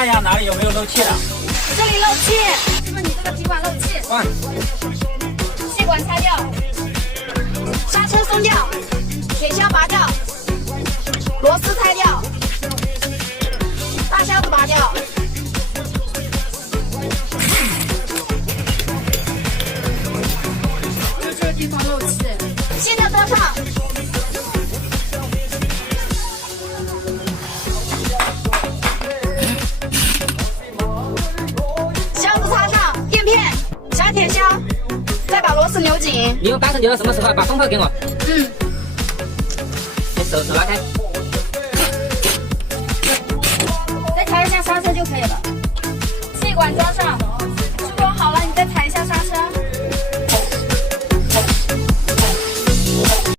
看一下哪里有没有漏气的。这里漏气，是不是你这个皮管漏气？换。气管拆掉，刹车松掉，铁销拔掉，螺丝拆掉，大销子拔掉。就这个地方漏气，新的多上。销子插上，垫片，小铁销，再把螺丝扭紧。你用扳手扭到什么时候？把风口给我。手拉开。再调一下刹车就可以了。气管装上。